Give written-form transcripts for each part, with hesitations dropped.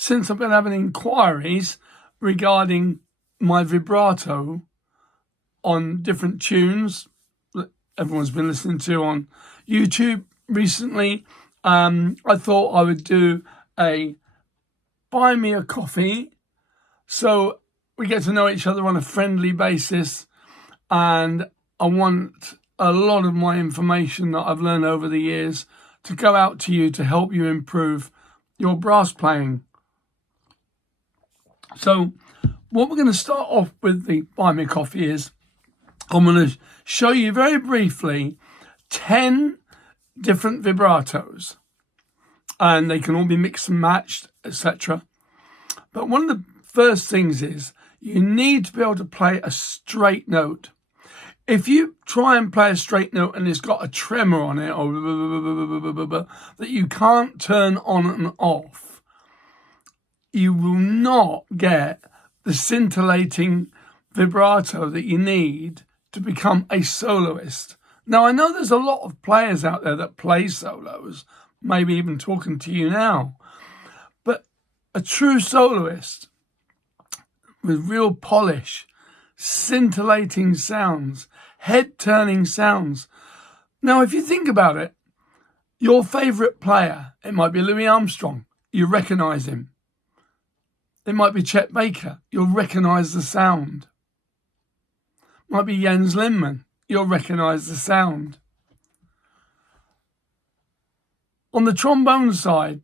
since I've been having inquiries regarding my vibrato on different tunes that everyone's been listening to on YouTube recently, I thought I would do a buy me a coffee so we get to know each other on a friendly basis, and I want a lot of my information that I've learned over the years to go out to you to help you improve your brass playing. So what we're going to start off with the buy me a coffee is I'm going to show you very briefly 10 different vibratos, and they can all be mixed and matched, etc. But one of the first things is you need to be able to play a straight note. If you try and play a straight note and it's got a tremor on it or that you can't turn on and off, you will not get the scintillating vibrato that you need to become a soloist. Now, I know there's a lot of players out there that play solos, maybe even talking to you now, but a true soloist with real polish, scintillating sounds, head-turning sounds. Now, if you think about it, your favourite player, it might be Louis Armstrong, you recognise him. It might be Chet Baker, you'll recognise the sound. It might be Jens Lindman, you'll recognise the sound. On the trombone side,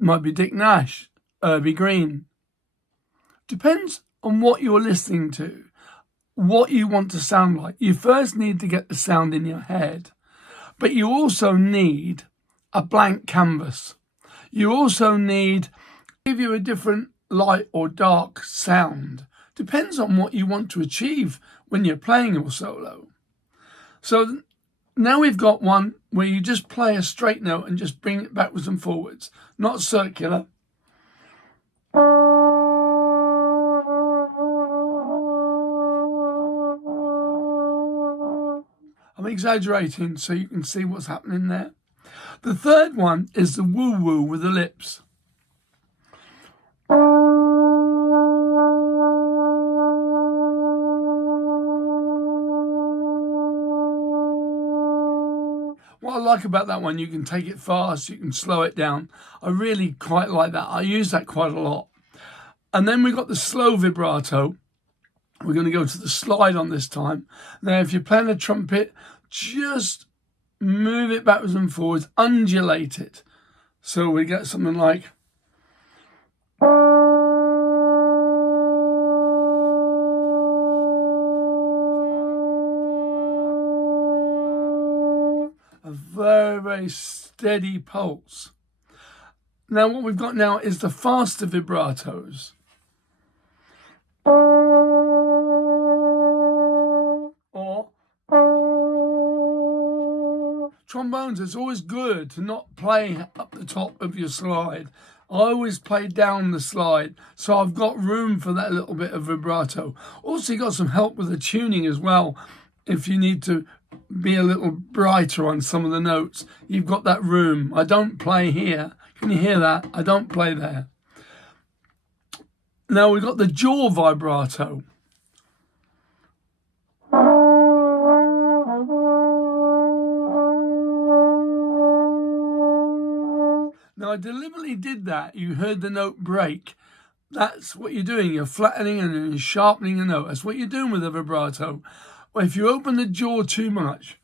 it might be Dick Nash, Irby Green. Depends on what you're listening to, what you want to sound like. You first need to get the sound in your head, but you also need a blank canvas. You also need to give you a different light or dark sound. Depends on what you want to achieve when you're playing your solo. So now we've got one where you just play a straight note and just bring it backwards and forwards, not circular. I'm exaggerating so you can see what's happening there. The third one is the woo-woo with the lips. What I like about that one, you can take it fast, you can slow it down. I really quite like that. I use that quite a lot. And then we've got the slow vibrato. We're going to go to the slide on this time. Now, if you're playing a trumpet, just move it backwards and forwards, undulate it. So we get something like... a very, very steady pulse. Now, what we've got now is the faster vibratos. Or trombones, it's always good to not play up the top of your slide. I always play down the slide, so I've got room for that little bit of vibrato. Also, you got some help with the tuning as well. If you need to be a little brighter on some of the notes, you've got that room. I don't play here. Can you hear that? I don't play there. Now we've got the jaw vibrato. Now I deliberately did that. You heard the note break. That's what you're doing. You're flattening and you're sharpening the note. That's what you're doing with a vibrato. Well, if you open the jaw too much,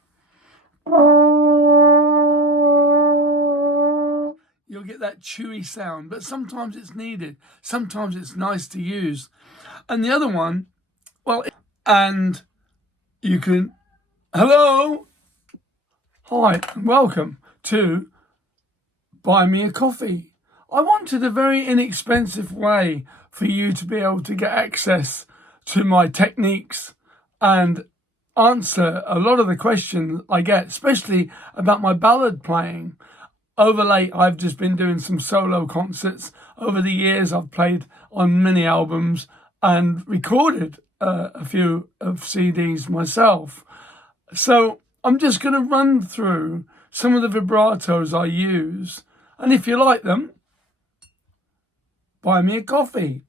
you'll get that chewy sound. But sometimes it's needed. Sometimes it's nice to use. And the other one, well, and you can, hello, hi, welcome to Buy Me a Coffee. I wanted a very inexpensive way for you to be able to get access to my techniques and answer a lot of the questions I get, especially about my ballad playing. Over late, I've just been doing some solo concerts. Over the years, I've played on many albums and recorded a few of CDs myself. So I'm just going to run through some of the vibratos I use. And if you like them, buy me a coffee.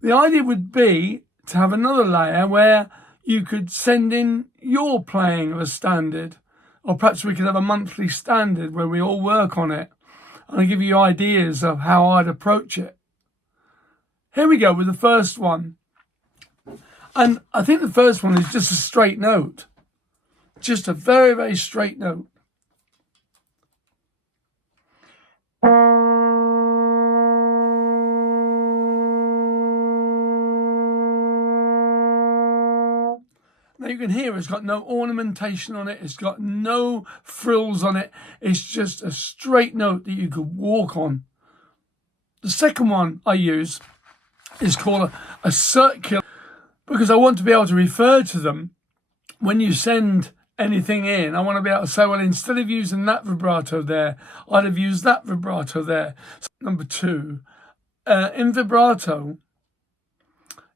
The idea would be to have another layer where you could send in your playing of a standard, or perhaps we could have a monthly standard where we all work on it, and I give you ideas of how I'd approach it. Here we go with the first one. And I think the first one is just a straight note. Just a very, very straight note. Now you can hear it's got no ornamentation on it. It's got no frills on it. It's just a straight note that you could walk on. The second one I use is called a circular, because I want to be able to refer to them when you send anything in. I want to be able to say, well, instead of using that vibrato there, I'd have used that vibrato there. So, number 2, in vibrato,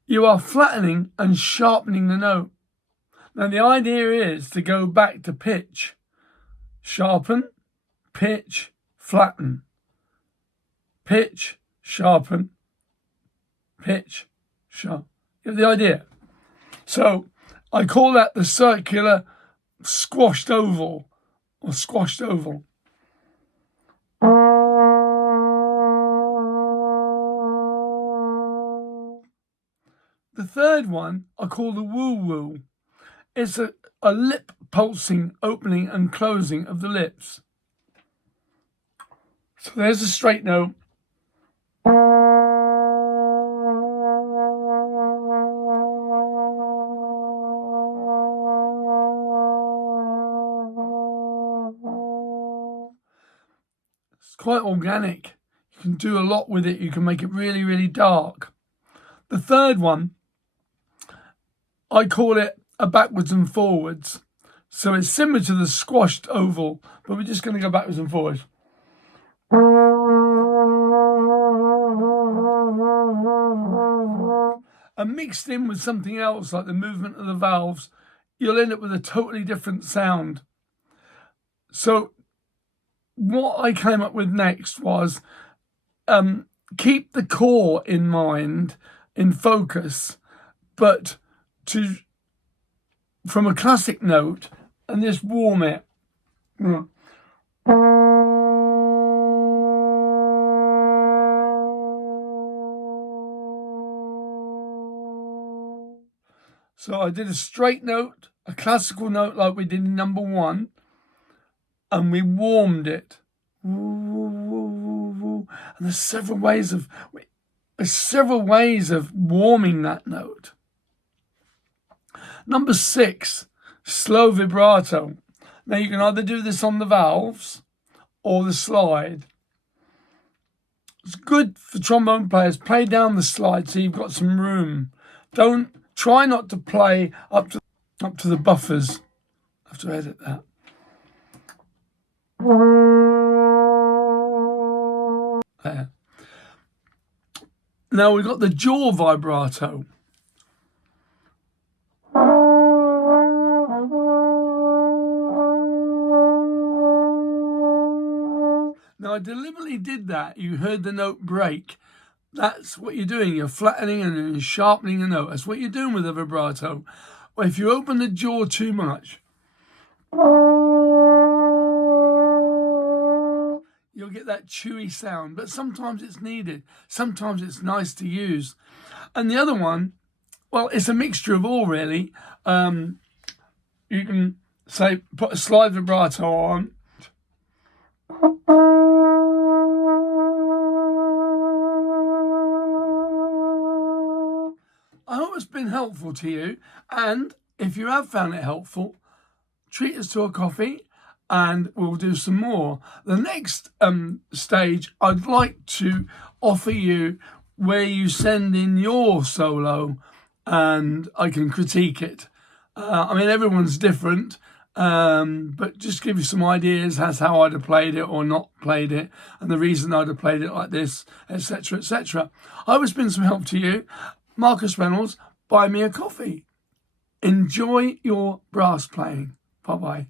you are flattening and sharpening the note. Now, the idea is to go back to pitch. Sharpen, pitch, flatten. Pitch, sharpen, pitch, sharpen. You have the idea? So I call that the circular squashed oval, or squashed oval. The third one I call the woo-woo. It's a lip pulsing, opening and closing of the lips. So there's a straight note. It's quite organic. You can do a lot with it. You can make it really, really dark. The third one, I call it a backwards and forwards. So it's similar to the squashed oval, but we're just going to go backwards and forwards. And mixed in with something else like the movement of the valves, you'll end up with a totally different sound. So what I came up with next was keep the core in mind, in focus, but from a classic note, and just warm it. So I did a straight note, a classical note like we did in number 1, and we warmed it. And there's several ways of warming that note. Number 6, slow vibrato. Now you can either do this on the valves or the slide. It's good for trombone players. Play down the slide so you've got some room. Try not to play up to the buffers. I have to edit that. There. Now we've got the jaw vibrato. Now I deliberately did that. You heard the note break. That's what you're doing. You're flattening and sharpening the note. That's what you're doing with a vibrato. Well, if you open the jaw too much, you'll get that chewy sound. But sometimes it's needed. Sometimes it's nice to use. And the other one, well, it's a mixture of all, really. You can, say, put a slide vibrato on. I hope it's been helpful to you, and if you have found it helpful, treat us to a coffee and we'll do some more. The next stage, I'd like to offer you where you send in your solo and I can critique it. I mean, everyone's different, but just give you some ideas as how I'd have played it or not played it, and the reason I'd have played it like this, etc., etc. I hope it's been some help to you. Marcus Reynolds, buy me a coffee. Enjoy your brass playing. Bye-bye.